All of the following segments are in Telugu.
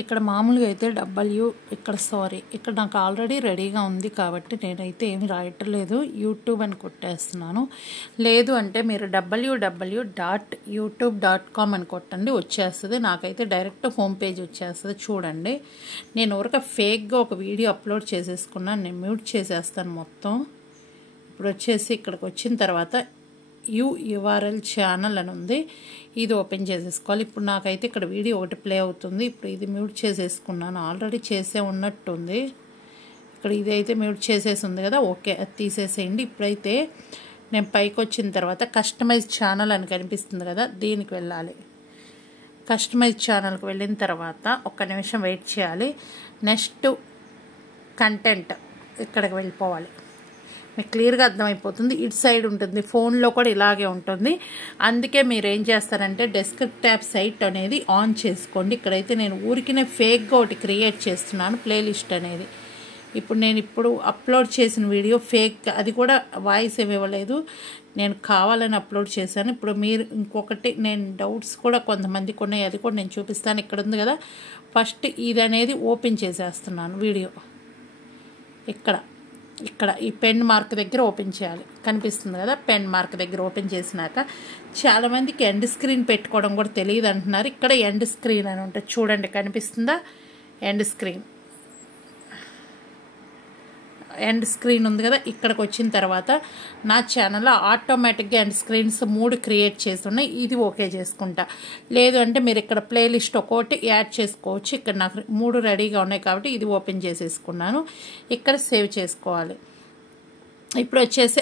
ఇక్కడ మామూలుగా అయితే డబ్ల్యూ ఇక్కడ నాకు ఆల్రెడీ రెడీగా ఉంది కాబట్టి నేనైతే ఏమి రాయట్లేదు, యూట్యూబ్ అని కొట్టేస్తున్నాను. లేదు అంటే మీరు www.youtube.com అని కొట్టండి, వచ్చేస్తుంది. నాకైతే డైరెక్ట్ హోమ్ పేజ్ వచ్చేస్తుంది. చూడండి, నేను ఊరిక ఫేక్గా ఒక వీడియో అప్లోడ్ చేసేసుకున్నాను. నేను మ్యూట్ చేసేస్తాను మొత్తం. ఇప్పుడు వచ్చేసి ఇక్కడికి వచ్చిన తర్వాత URL ఛానల్ అని ఉంది, ఇది ఓపెన్ చేసేసుకోవాలి. ఇప్పుడు నాకైతే ఇక్కడ వీడియో ఒకటి ప్లే అవుతుంది. ఇప్పుడు ఇది మ్యూట్ చేసేసుకున్నాను, ఆల్రెడీ చేసే ఉన్నట్టుంది. ఇక్కడ ఇదైతే మ్యూట్ చేసేసి ఉంది కదా, ఓకే అది తీసేసేయండి. ఇప్పుడైతే నేను పైకి వచ్చిన తర్వాత కస్టమైజ్ ఛానల్ అని కనిపిస్తుంది కదా, దీనికి వెళ్ళాలి. కస్టమైజ్ ఛానల్కి వెళ్ళిన తర్వాత ఒక్క నిమిషం వెయిట్ చేయాలి. నెక్స్ట్ కంటెంట్ ఇక్కడికి వెళ్ళిపోవాలి. మీకు క్లియర్గా అర్థమైపోతుంది. ఇటు సైడ్ ఉంటుంది, ఫోన్లో కూడా ఇలాగే ఉంటుంది. అందుకే మీరు ఏం చేస్తారంటే డెస్క్టాప్ సైట్ అనేది ఆన్ చేసుకోండి. ఇక్కడైతే నేను ఊరికినే ఫేక్గా ఒకటి క్రియేట్ చేస్తున్నాను, ప్లేలిస్ట్ అనేది. ఇప్పుడు నేను అప్లోడ్ చేసిన వీడియో ఫేక్, అది కూడా వాయిస్ ఏమి ఇవ్వలేదు, నేను కావాలని అప్లోడ్ చేశాను. ఇప్పుడు మీరు ఇంకొకటి, నేను డౌట్స్ కూడా కొంతమందికి ఉన్నాయి, అది కూడా నేను చూపిస్తాను. ఇక్కడ ఉంది కదా, ఫస్ట్ ఇది అనేది ఓపెన్ చేసేస్తున్నాను వీడియో. ఇక్కడ ఈ పెన్ మార్క్ దగ్గర ఓపెన్ చేయాలి, కనిపిస్తుంది కదా. పెన్ మార్క్ దగ్గర ఓపెన్ చేసినాక చాలామందికి ఎండ్ స్క్రీన్ పెట్టుకోవడం కూడా తెలియదు అంటున్నారు. ఇక్కడ ఎండ్ స్క్రీన్ అని ఉంటుంది, చూడండి కనిపిస్తుందా, ఎండ్ స్క్రీన్ ఉంది కదా. ఇక్కడికి వచ్చిన తర్వాత నా ఛానల్లో ఆటోమేటిక్గా ఎండ్ స్క్రీన్స్ 3 క్రియేట్ చేసి ఉన్నాయి, ఇది ఓకే చేసుకుంటా. లేదు అంటే మీరు ఇక్కడ ప్లేలిస్ట్ ఒక్కోటి యాడ్ చేసుకోవచ్చు. ఇక్కడ నాకు 3 రెడీగా ఉన్నాయి కాబట్టి ఇది ఓపెన్ చేసేసుకున్నాను. ఇక్కడ సేవ్ చేసుకోవాలి. ఇప్పుడు వచ్చేసి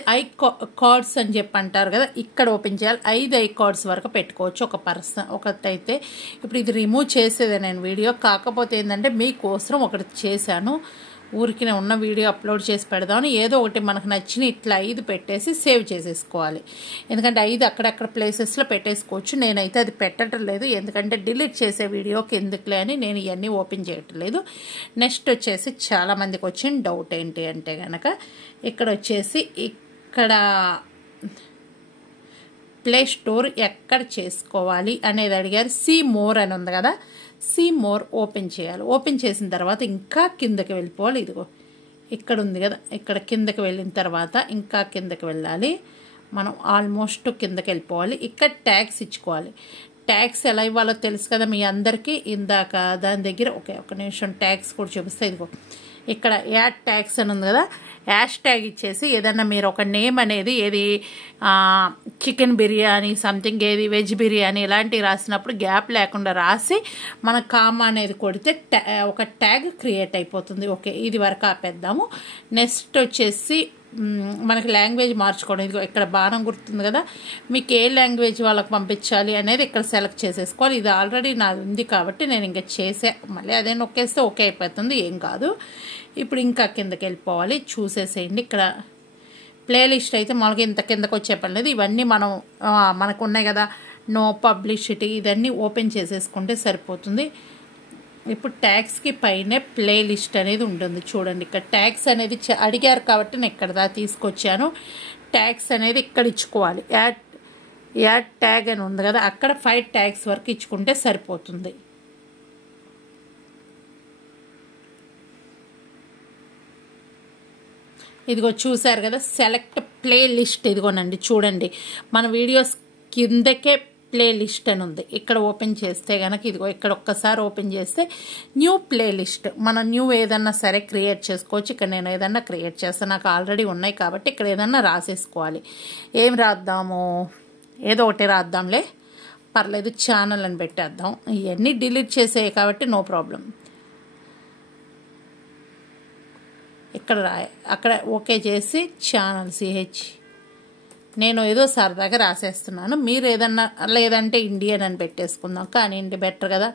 కార్డ్స్ అని చెప్పి అంటారు కదా, ఇక్కడ ఓపెన్ చేయాలి. 5 కార్డ్స్ వరకు పెట్టుకోవచ్చు ఒకటైతే. ఇప్పుడు ఇది రిమూవ్ చేసేదే నేను వీడియో, కాకపోతే ఏంటంటే మీకోసం ఒకటి చేశాను, ఊరికినే ఉన్న వీడియో అప్లోడ్ చేసి పెడదామని. ఏదో ఒకటి మనకు నచ్చిన ఇట్లా 5 పెట్టేసి సేవ్ చేసేసుకోవాలి. ఎందుకంటే 5 అక్కడక్కడ ప్లేసెస్లో పెట్టేసుకోవచ్చు. నేనైతే అది పెట్టడం లేదు, ఎందుకంటే డిలీట్ చేసే వీడియోకి ఎందుకులే అని నేను ఇవన్నీ ఓపెన్ చేయటం లేదు. నెక్స్ట్ వచ్చేసి చాలామందికి వచ్చిన డౌట్ ఏంటి అంటే కనుక, ఇక్కడ వచ్చేసి ఇక్కడ ప్లే స్టోర్ ఎక్కడ చేసుకోవాలి అనేది అడిగారు. సీ మోర్ అని ఉంది కదా, సీ మోర్ ఓపెన్ చేయాలి. ఓపెన్ చేసిన తర్వాత ఇంకా కిందకి వెళ్ళిపోవాలి. ఇదిగో ఇక్కడ ఉంది కదా, ఇక్కడ కిందకి వెళ్ళిన తర్వాత ఇంకా కిందకి వెళ్ళాలి. మనం ఆల్మోస్ట్ కిందకి వెళ్ళిపోవాలి. ఇక్కడ ట్యాగ్స్ ఇచ్చుకోవాలి. ట్యాగ్స్ ఎలా ఇవ్వాలో తెలుసు కదా మీ అందరికీ. ఇందాక దాని దగ్గర ఒక నిమిషం ట్యాగ్స్ కూడా చూపిస్తే, ఇదిగో ఇక్కడ యాడ్ ట్యాగ్స్ అని ఉంది కదా, హ్యాష్ ట్యాగ్ ఇచ్చేసి ఏదన్నా మీరు ఒక నేమ్ అనేది, ఏది చికెన్ బిర్యానీ సంథింగ్, ఏది వెజ్ బిర్యానీ ఇలాంటివి రాసినప్పుడు గ్యాప్ లేకుండా రాసి మన కామా అనేది కొడితే ఒక ట్యాగ్ క్రియేట్ అయిపోతుంది. ఓకే, ఇది వరకు ఆపేద్దాము. నెక్స్ట్ వచ్చేసి మనకి లాంగ్వేజ్ మార్చుకోవడం. ఇదిగో ఇక్కడ బాణం గుర్తుంది కదా, మీకు ఏ లాంగ్వేజ్ వాళ్ళకి పంపించాలి అనేది ఇక్కడ సెలెక్ట్ చేసేసుకోవాలి. ఇది ఆల్రెడీ నాది ఉంది కాబట్టి నేను ఇంకా మళ్ళీ అదే నొక్కేస్తే ఓకే అయిపోతుంది, ఏం కాదు. ఇప్పుడు ఇంకా కిందకి వెళ్ళిపోవాలి, చూసేసేయండి. ఇక్కడ ప్లేలిస్ట్ అయితే మనకి ఇంత కిందకు వచ్చే పని లేదు. ఇవన్నీ మనకు ఉన్నాయి కదా, నో పబ్లిసిటీ, ఇదన్నీ ఓపెన్ చేసేసుకుంటే సరిపోతుంది. ఇప్పుడు ట్యాగ్స్కి పైనే ప్లేలిస్ట్ అనేది ఉంటుంది, చూడండి. ఇక్కడ ట్యాగ్స్ అనేది అడిగారు కాబట్టి నేను ఇక్కడ దా తీసుకొచ్చాను. ట్యాగ్స్ అనేది ఇక్కడ ఇచ్చుకోవాలి. యాడ్ ట్యాగ్ అని ఉంది కదా, అక్కడ 5 ట్యాగ్స్ వరకు ఇచ్చుకుంటే సరిపోతుంది. ఇదిగో చూసారు కదా, సెలెక్ట్ ప్లేలిస్ట్, ఇదిగోనండి చూడండి. మన వీడియోస్ కిందకే ప్లేలిస్ట్ అని ఉంది. ఇక్కడ ఓపెన్ చేస్తే కనుక ఇదిగో ఇక్కడ ఒక్కసారి ఓపెన్ చేస్తే న్యూ ప్లేలిస్ట్, మనం న్యూ ఏదన్నా సరే క్రియేట్ చేసుకోవచ్చు. ఇక్కడ నేను ఏదన్నా క్రియేట్ చేస్తాను, నాకు ఆల్రెడీ ఉన్నాయి కాబట్టి ఇక్కడ ఏదన్నా రాసేసుకోవాలి. ఏం రాద్దాము, ఏదో ఒకటి రాద్దాంలే, పర్లేదు, ఛానల్ అని పెట్టేద్దాం. ఇవన్నీ డిలీట్ చేసేవి కాబట్టి నో ప్రాబ్లం. ఇక్కడ అక్కడ ఓకే చేసి ఛానల్ నేను ఏదో సరదాగా రాసేస్తున్నాను. మీరు ఏదన్నా, లేదంటే ఇండియన్ అని పెట్టేసుకుందాం, కానీ ఇండి బెటర్ కదా.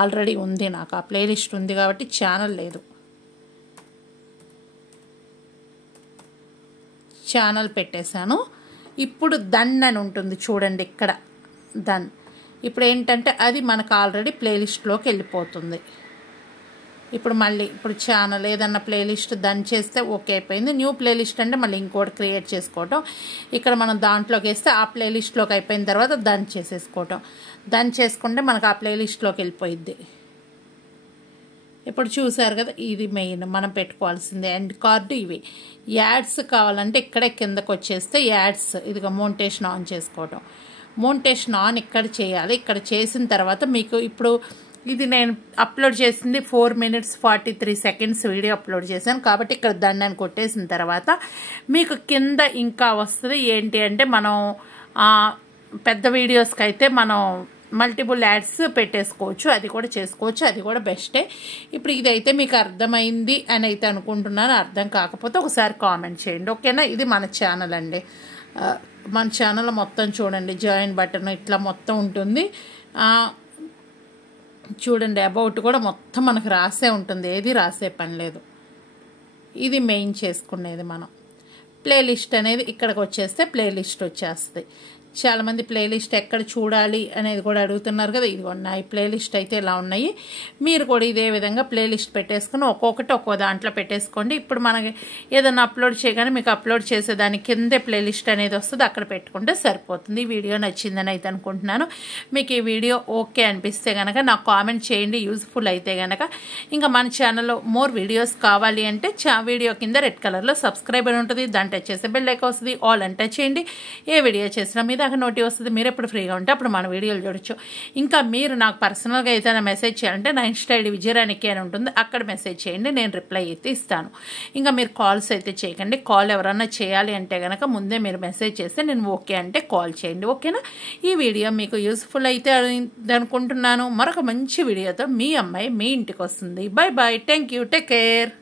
ఆల్రెడీ ఉంది నాకు, ఆ ప్లేలిస్ట్ ఉంది కాబట్టి ఛానల్ లేదు. ఛానల్ పెట్టేశాను. ఇప్పుడు దన్ అని ఉంటుంది చూడండి, ఇక్కడ దన్. ఇప్పుడు ఏంటంటే అది మనకు ఆల్రెడీ ప్లేలిస్ట్లోకి వెళ్ళిపోతుంది. ఇప్పుడు మళ్ళీ ఇప్పుడు ఛానల్ ఏదన్నా ప్లేలిస్ట్ డన్ చేస్తే ఓకే అయిపోయింది. న్యూ ప్లేలిస్ట్ అంటే మళ్ళీ ఇంకోటి క్రియేట్ చేసుకోవటం. ఇక్కడ మనం దాంట్లోకి వేస్తే ఆ ప్లేలిస్ట్లోకి అయిపోయిన తర్వాత డన్ చేసేసుకోవటం. డన్ చేసుకుంటే మనకు ఆ ప్లేలిస్ట్లోకి వెళ్ళిపోయిద్ది. ఇప్పుడు చూసారు కదా, ఇది మెయిన్ మనం పెట్టుకోవాల్సింది ఎండ్ కార్డు. ఇవి యాడ్స్ కావాలంటే ఇక్కడే కిందకు వచ్చేస్తే యాడ్స్ ఇదిగో మోంటేషన్ ఆన్ చేసుకోవటం. మోంటేషన్ ఆన్ ఇక్కడ చేయాలి. ఇక్కడ చేసిన తర్వాత మీకు ఇప్పుడు ఇది నేను అప్లోడ్ చేసింది 4 minutes 43 seconds వీడియో అప్లోడ్ చేశాను కాబట్టి ఇక్కడ దండాన్ని కొట్టేసిన తర్వాత మీకు కింద ఇంకా వస్తుంది. ఏంటి అంటే మనం పెద్ద వీడియోస్కి అయితే మనం మల్టిపుల్ యాడ్స్ పెట్టేసుకోవచ్చు, అది కూడా చేసుకోవచ్చు, అది కూడా బెస్టే. ఇప్పుడు ఇదైతే మీకు అర్థమైంది అని అయితే అనుకుంటున్నాను. అర్థం కాకపోతే ఒకసారి కామెంట్ చేయండి, ఓకేనా. ఇది మన ఛానల్ అండి. మన ఛానల్ మొత్తం చూడండి, జాయిన్ బటన్ ఇట్లా మొత్తం ఉంటుంది. చూడండి, అబౌట్ కూడా మొత్తం మనకు రాసే ఉంటుంది, ఏది రాసే పని లేదు. ఇది మెయిన్ చేసుకునేది మనం. ప్లేలిస్ట్ అనేది ఇక్కడికి వచ్చేస్తే ప్లేలిస్ట్ వచ్చేస్తుంది. చాలామంది ప్లేలిస్ట్ ఎక్కడ చూడాలి అనేది కూడా అడుగుతున్నారు కదా. ఇది ఉన్నాయి ప్లేలిస్ట్ అయితే ఇలా ఉన్నాయి. మీరు కూడా ఇదే విధంగా ప్లేలిస్ట్ పెట్టేసుకుని ఒక్కొక్కటి ఒక్కో దాంట్లో పెట్టేసుకోండి. ఇప్పుడు మనకి ఏదైనా అప్లోడ్ చేయగానే మీకు అప్లోడ్ చేసేదాని కిందే ప్లేలిస్ట్ అనేది వస్తుంది, అక్కడ పెట్టుకుంటే సరిపోతుంది. ఈ వీడియో నచ్చిందని అయితే అనుకుంటున్నాను. మీకు ఈ వీడియో ఓకే అనిపిస్తే కనుక నాకు కామెంట్ చేయండి, యూజ్ఫుల్ అయితే కనుక. ఇంకా మన ఛానల్లో మోర్ వీడియోస్ కావాలి అంటే వీడియో కింద రెడ్ కలర్లో సబ్స్క్రైబ్ అని ఉంటుంది, దాన్ని టచ్ చేస్తే బెల్ ఐకాన్ వస్తుంది, ఆల్ అని టచ్ చేయండి. ఏ వీడియో చేసినా మీద దాకా నోటి వస్తుంది. మీరు ఎప్పుడు ఫ్రీగా ఉంటే అప్పుడు మన వీడియోలు చూడొచ్చు. ఇంకా మీరు నాకు పర్సనల్గా ఏదైనా మెసేజ్ చేయాలంటే నా ఇన్స్టా ఐడి విజయరాణికి అని ఉంటుంది, అక్కడ మెసేజ్ చేయండి, నేను రిప్లై అయితే ఇస్తాను. ఇంకా మీరు కాల్స్ అయితే చేయకండి. కాల్ ఎవరన్నా చేయాలి అంటే కనుక ముందే మీరు మెసేజ్ చేస్తే నేను ఓకే అంటే కాల్ చేయండి, ఓకేనా. ఈ వీడియో మీకు యూస్ఫుల్ అయితే అనుకుంటున్నాను. మరొక మంచి వీడియోతో మీ అమ్మాయి మీ ఇంటికి వస్తుంది. Bye bye, thank you, take care.